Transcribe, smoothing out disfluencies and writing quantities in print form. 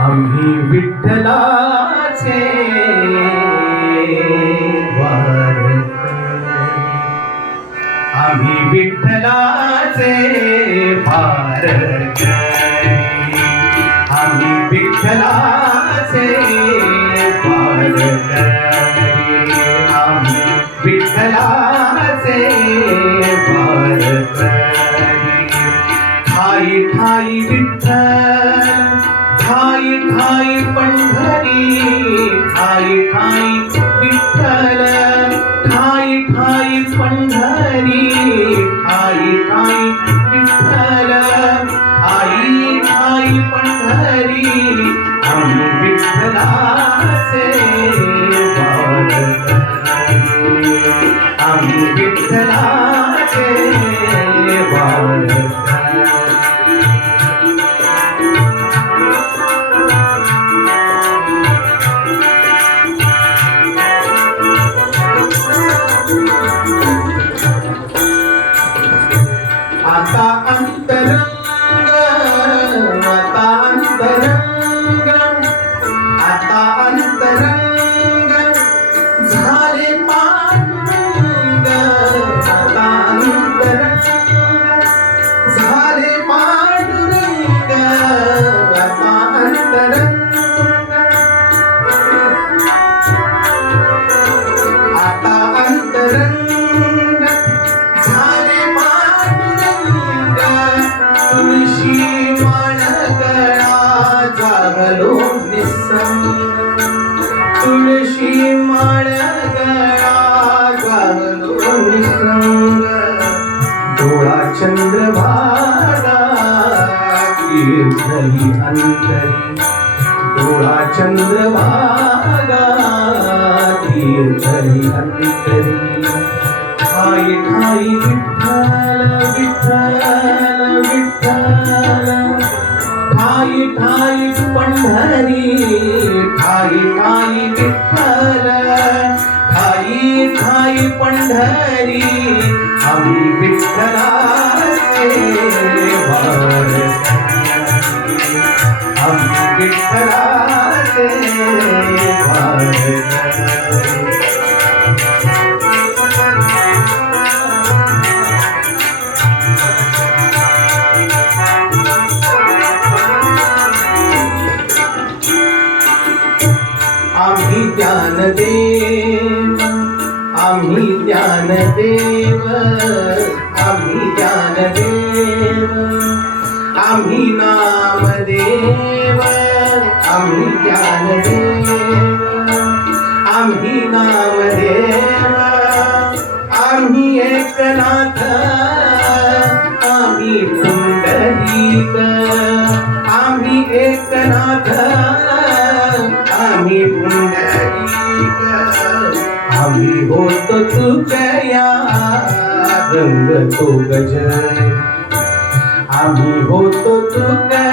आम्ही विठ्ठलाचे वारकरी, आम्ही विठ्ठलाचे वारकरी, आम्ही विठ्ठलाचे वारकरी, आम्ही विठ्ठलाचे वारकरी. ठाई ठाई विठ्ठल, ठाई ठाई पंढरी, ठाई ठाई विठ्ठल, ठाई ठाई पंढरी, ठाई ठाई विठ्ठल, ठाई ठाई पंढरी. आम्ही विठ्ठलाचे वारकरी, आम्ही विठ्ठलाचे वारकरी. आता अंतरंग, आता अंतरंग, आता अंतरंग झाले पांडुरंग, आता अंतरंग झाले पांडुरंग, आता अंतरंग, आता अंतरंग झाले पांडुरंग. तुळशी माळगळा जागलो निसंग, तुळशी माळगळा जागलो निसंग. डोळा चंद्रभागा कीर्तनी अंतरी, डोळा चंद्रभागा कीर्तनी अंतरी. ठाई ठाई विठ्ठल, विठ्ठल, विठ्ठल, ठाई ठाई पंढरी, ठाई ठाई विठ्ठल, ठाई ठाई पंढरी. आम्ही विठ्ठलाचे वारकरी, आम्ही विठ्ठलाचे वारकरी. आम्ही ज्ञानदेव, आम्ही ज्ञानदेव, आम्ही ज्ञानदेव, आम्ही नामदेव, आम्ही ज्ञानदेव, आम्ही नामदेव, आम्ही एकनाथ, आम्ही पुंडलिक, आम्ही एकनाथ, आम्ही पुंडलिक. आम्ही होतो तुझ्या रंग तो गजर, आम्ही होतो तुझ्या